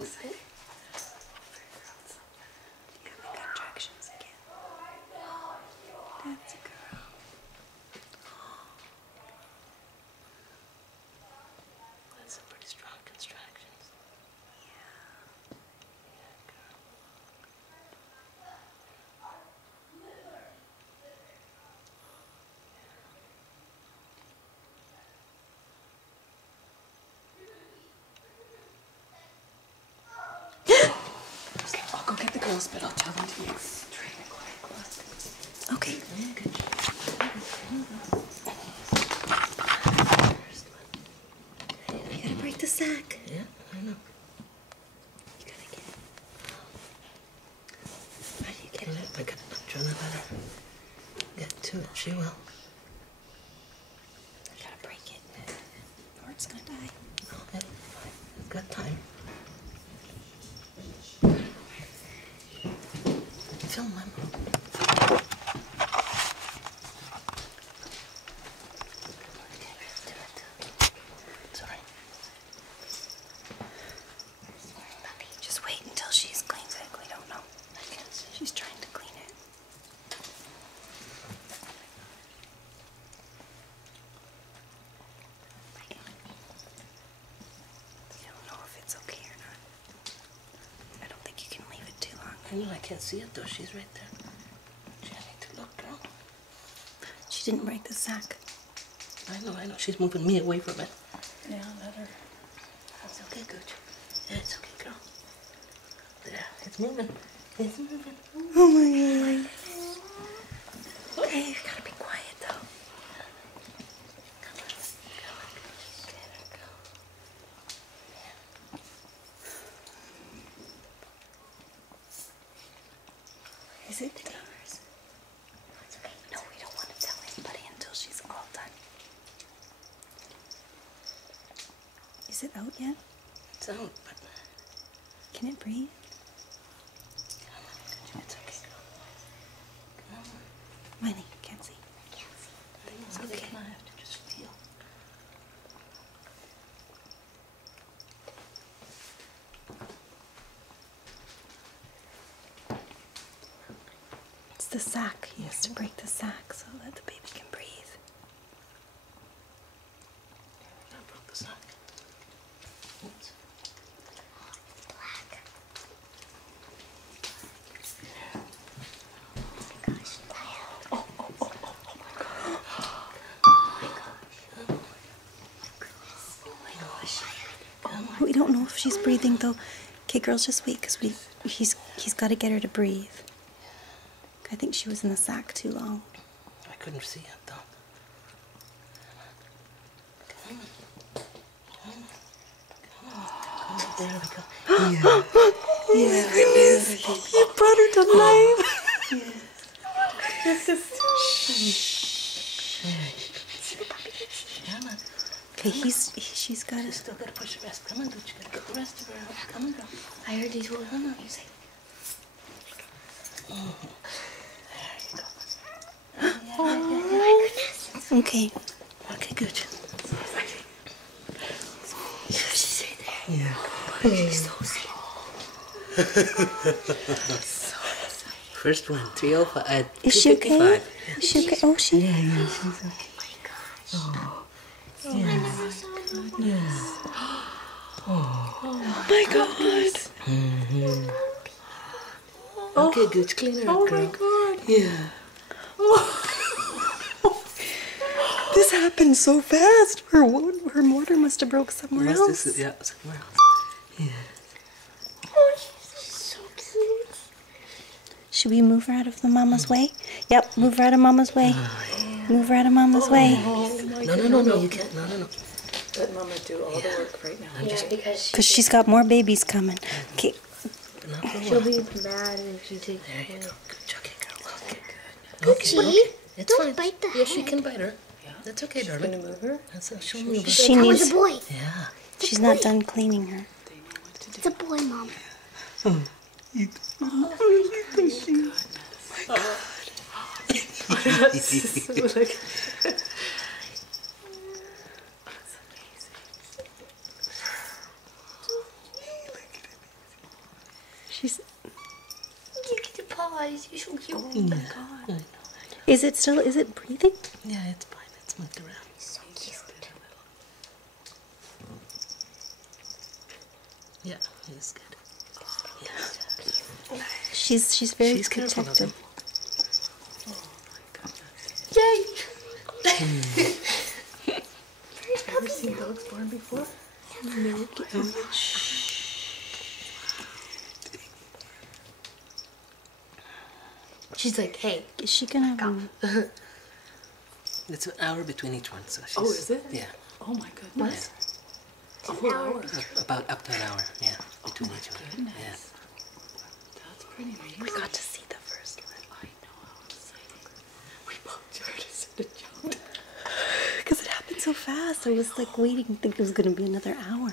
exciting. Figure out something. You got the contractions again. That's a girl. That's some pretty strong contractions. Yeah. Okay, I'll go get the girls, but I'll tell them to be extremely quiet. Okay. You gotta break the sack. Yeah, I know. You gotta get it. How do you get it? I'm trying to let her get to it. She will. I gotta break it, or it's gonna die. Okay, fine. I've got time. Film my mom. Sorry. Just wait until she's cleans it. We don't know. I can't see. She's trying to clean it. You don't know if it's okay or not. I don't think you can leave it too long. I know I can't see it though. She's right there. Gee, I need to look, girl. She didn't break the sack. I know. She's moving me away from it. Yeah, let her. It's okay, Gooch. Yeah, it's okay, girl. There, it's moving. It's moving. Oh my God. Okay, you gotta be quiet though. Come on. Get her, girl. Is it yours? It's okay. No, we don't want to tell anybody until she's all done. Is it out yet? It's out, but Can it breathe? come on. It's okay, girl. Come on. Miley, can't see. It's okay. Come on, I have to just feel. It's the sack. He has to break the sack so that the baby can breathe. I broke the sock. Oops. We don't know if she's breathing though. Okay, girls, just wait because he's got to get her to breathe. I think she was in the sack too long. I couldn't see it though. Come on. There we go. Yeah. You brought her to life. Come on. Okay, she's got You it. still gotta push the rest. Come on, Gooch. You gotta get the rest of her out. Come on, girl. I heard these words. Come on. You say. Okay. Okay, good. She say there. Yeah. She's so small. First one, 305. Is she okay? Is she okay? Oh, she. Yeah, she's okay. Oh my God. Mm-hmm. Okay, Gooch, clean her up, girl. God. Yeah. This happened so fast. Her motor must have broke somewhere else. Yeah, somewhere else. Yeah. Oh, she's so cute. Should we move her out of the mama's way? Yep, move her out of mama's way. Move her out of mama's way. No, you can't. No. Let Mama do all the work right now. Because she's got more babies coming. Okay. Not for a She'll while. be mad if you take There you her. go. Good. Okay, girl. Okay. Okay. It's Don't fine. bite the Yes, she head. can bite her. That's okay, Gonna darling. move her? That's it. She'll move her. She That was needs. a boy. Yeah. She's not done cleaning her. It's a boy, Mom. She's. Look at the paws. You're so cute. Oh my God. Is it still? Is it breathing? Yeah, it's fine. It's moved around. So cute. Yeah, he's good. Yeah. She's very She's careful of him. protective. Yay! Ever seen dogs born before? She's like, hey. Is she gonna have? It's an hour between each one, so she's... Oh, is it? Yeah. Oh my goodness. It's A an whole hour. hour. About up to an hour, yeah, between Oh my each one. goodness. Yeah. That's pretty amazing. We got to see the first one. I know how exciting. We both just jumped. Because it happened so fast. I was like waiting, think it was gonna be another hour.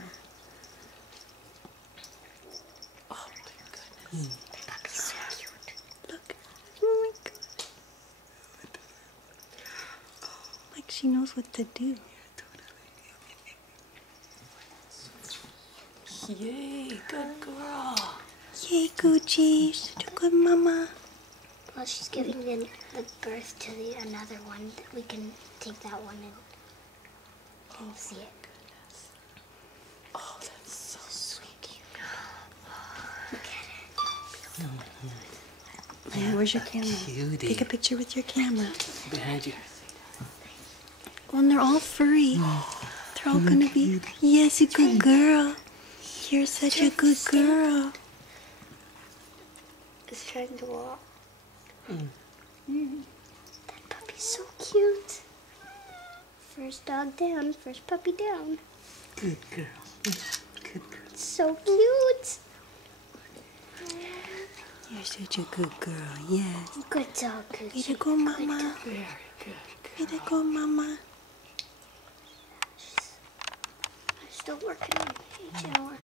Oh my goodness. So cute. Look. Oh my god. Like she knows what to do. Yay, good girl. Yay, Gucci. Such a good mama. Well, she's giving the birth to another one. We can take that one and see it. Oh, that's so sweet. Yeah, where's your camera? Cutie. Take a picture with your camera. Behind you. Well, and they're all furry. They're all gonna be. Yes, a good girl. You're such a good girl. It's trying to walk. That puppy's so cute. First dog down, first puppy down. Good girl. Yeah, good girl. It's so cute. You're such a good girl. Yes. Good dog, good Way to go, mama. Very good. Way to go, mama. I'm still working on each hour.